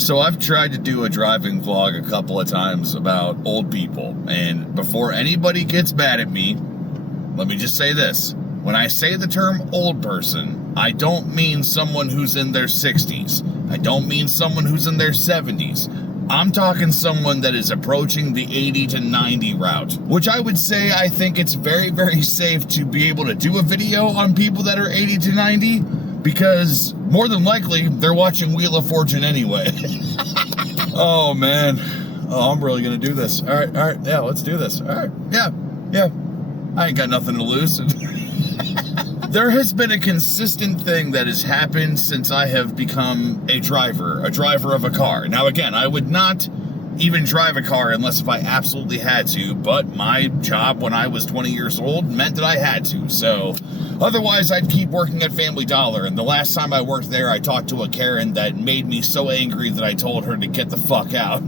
So I've tried to do a driving vlog a couple of times about old people, and before anybody gets mad at me, let me just say this. When I say the term old person, I don't mean someone who's in their 60s. I don't mean someone who's in their 70s. I'm talking someone that is approaching the 80 to 90 route, which I would say I think it's very, very safe to be able to do a video on people that are 80 to 90, because more than likely they're watching Wheel of Fortune anyway. Oh man. Oh, I'm really gonna do this. All right, yeah, let's do this. All right, yeah. I ain't got nothing to lose. There has been a consistent thing that has happened since I have become a driver of a car. Now again, I would not even drive a car unless if I absolutely had to, but my job when I was 20 years old meant that I had to, so otherwise I'd keep working at Family Dollar, and the last time I worked there I talked to a Karen that made me so angry that I told her to get the fuck out.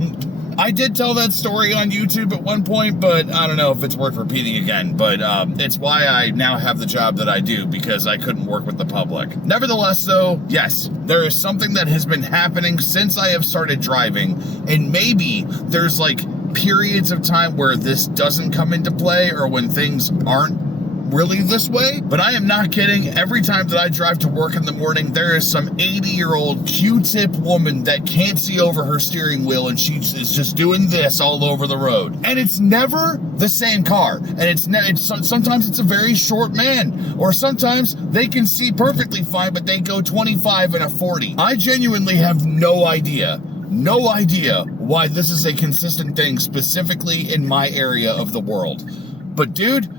I did tell that story on YouTube at one point, but I don't know if it's worth repeating again, but it's why I now have the job that I do, because I couldn't work with the public. Nevertheless though, yes, there is something that has been happening since I have started driving, and maybe there's like periods of time where this doesn't come into play or when things aren't really this way, but I am not kidding. Every time that I drive to work in the morning, there is some 80-year-old Q-tip woman that can't see over her steering wheel, and she is just doing this all over the road. And it's never the same car, and sometimes it's a very short man, or sometimes they can see perfectly fine, but they go 25 and a 40. I genuinely have no idea why this is a consistent thing specifically in my area of the world. But dude,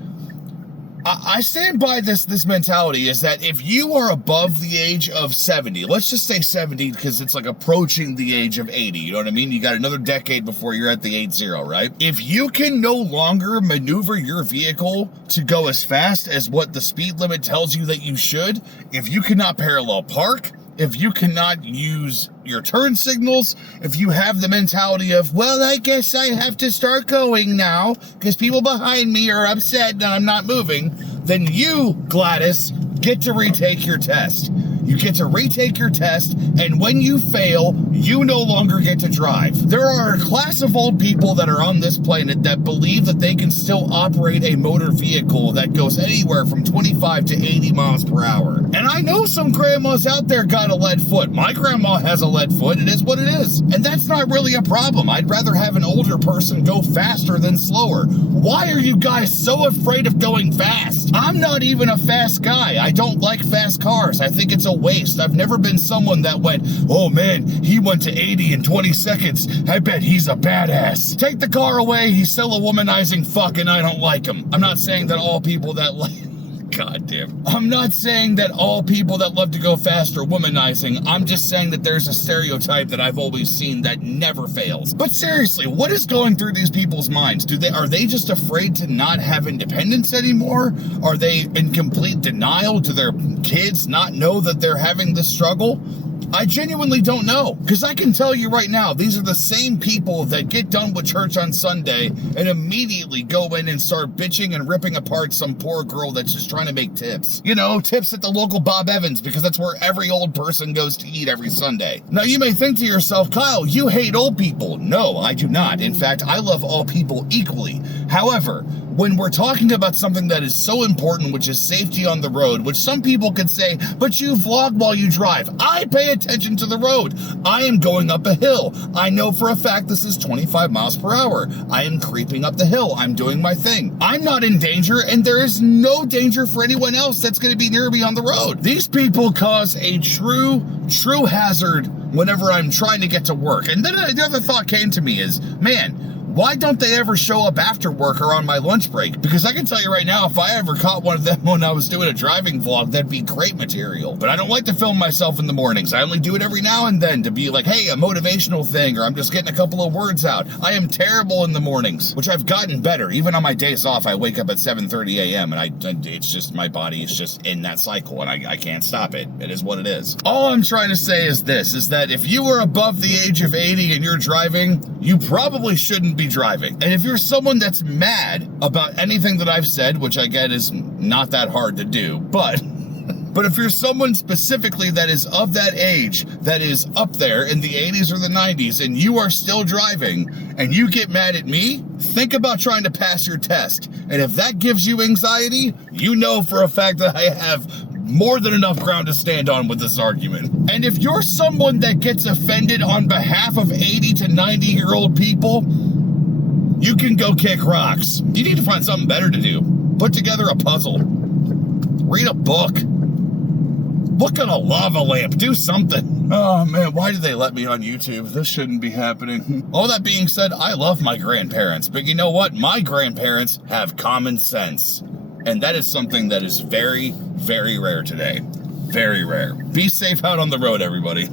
I stand by this mentality, is that if you are above the age of 70, let's just say 70 because it's like approaching the age of 80, you know what I mean? You got another decade before you're at the 80, right? If you can no longer maneuver your vehicle to go as fast as what the speed limit tells you that you should, if you cannot parallel park, if you cannot use your turn signals, if you have the mentality of, well, I guess I have to start going now because people behind me are upset and I'm not moving, then you, Gladys, get to retake your test. You get to retake your test, and when you fail, you no longer get to drive. There are a class of old people that are on this planet that believe that they can still operate a motor vehicle that goes anywhere from 25 to 80 miles per hour. And I know some grandmas out there got a lead foot. My grandma has a lead foot. It is what it is. And that's not really a problem. I'd rather have an older person go faster than slower. Why are you guys so afraid of going fast? I'm not even a fast guy. I don't like fast cars. I think it's a waste. I've never been someone that went, oh man, he went to 80 in 20 seconds. I bet he's a badass. Take the car away. He's still a womanizing fuck and I don't like him. I'm not saying that all people that like... God damn. I'm not saying that all people that love to go fast are womanizing. I'm just saying that there's a stereotype that I've always seen that never fails. But seriously, what is going through these people's minds? Are they just afraid to not have independence anymore? Are they in complete denial? Do their kids not know that they're having this struggle? I genuinely don't know, because I can tell you right now, these are the same people that get done with church on Sunday and immediately go in and start bitching and ripping apart some poor girl that's just trying to make tips. You know, tips at the local Bob Evans, because that's where every old person goes to eat every Sunday. Now, you may think to yourself, Kyle, you hate old people. No, I do not. In fact, I love all people equally. However, when we're talking about something that is so important, which is safety on the road, which some people could say, but you vlog while you drive. I pay attention to the road. I am going up a hill. I know for a fact this is 25 miles per hour. I am creeping up the hill. I'm doing my thing. I'm not in danger, and there is no danger for anyone else that's going to be near me on the road. These people cause a true hazard whenever I'm trying to get to work. And then another thought came to me is, man, why don't they ever show up after work or on my lunch break? Because I can tell you right now, if I ever caught one of them when I was doing a driving vlog, that'd be great material. But I don't like to film myself in the mornings. I only do it every now and then to be like, hey, a motivational thing, or I'm just getting a couple of words out. I am terrible in the mornings, which I've gotten better. Even on my days off, I wake up at 7:30 a.m. and it's just, my body is just in that cycle, and I can't stop it. It is what it is. All I'm trying to say is this, is that if you are above the age of 80 and you're driving, you probably shouldn't be driving. And if you're someone that's mad about anything that I've said, which I get is not that hard to do, but But if you're someone specifically that is of that age, that is up there in the 80s or the 90s, and you are still driving, and you get mad at me, think about trying to pass your test. And if that gives you anxiety, you know for a fact that I have more than enough ground to stand on with this argument. And if you're someone that gets offended on behalf of 80 to 90-year-old people, you can go kick rocks. You need to find something better to do. Put together a puzzle. Read a book. Look at a lava lamp. Do something. Oh, man, why did they let me on YouTube? This shouldn't be happening. All that being said, I love my grandparents. But you know what? My grandparents have common sense. And that is something that is very, very rare today. Very rare. Be safe out on the road, everybody.